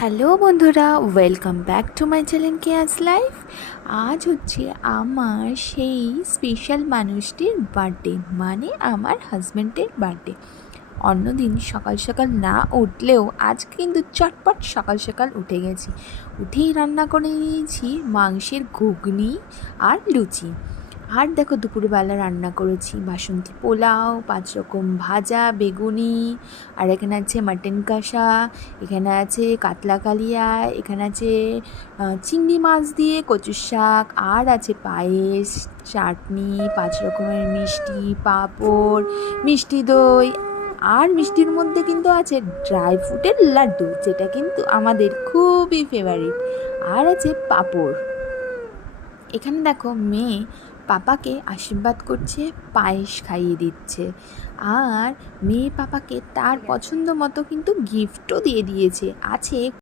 Hello বন্ধুরা, welcome back to my channel chaos life. আজ হচ্ছে আমার সেই স্পেশাল মানুষটির বার্থডে, মানে আমার হাজব্যান্ডের বার্থডে। অন্যদিন সকাল সকাল না উঠলেও আজ কিন্তু চটপট সকাল সকাল উঠে গেছি। উঠেই রান্না করে নিয়েছি মাংসের ঘুগনি আর লুচি। আর দেখো দুপুরবেলা রান্না করেছি বাসন্তী পোলাও, 5 রকম ভাজা, বেগুনি, আর এখানে আছে মাটন কষা, এখানে আছে কাতলা কালিয়া, এখানে আছে চিংড়ি মাছ দিয়ে কচুর শাক, আর আছে পায়েস, চাটনি, 5 রকমের মিষ্টি, পাঁপড়, মিষ্টি দই, আর মিষ্টির মধ্যে কিন্তু আছে ড্রাই ফ্রুটের লাড্ডু, যেটা কিন্তু আমাদের খুবই ফেভারিট, আর আছে পাঁপড়। এখানে দেখো মেয়ে পাপাকে আশীর্বাদ করছে, পায়েস খাইয়ে দিচ্ছে, আর মেয়ে পাপাকে তার পছন্দ মতো কিন্তু গিফটও দিয়ে দিয়েছে। আছে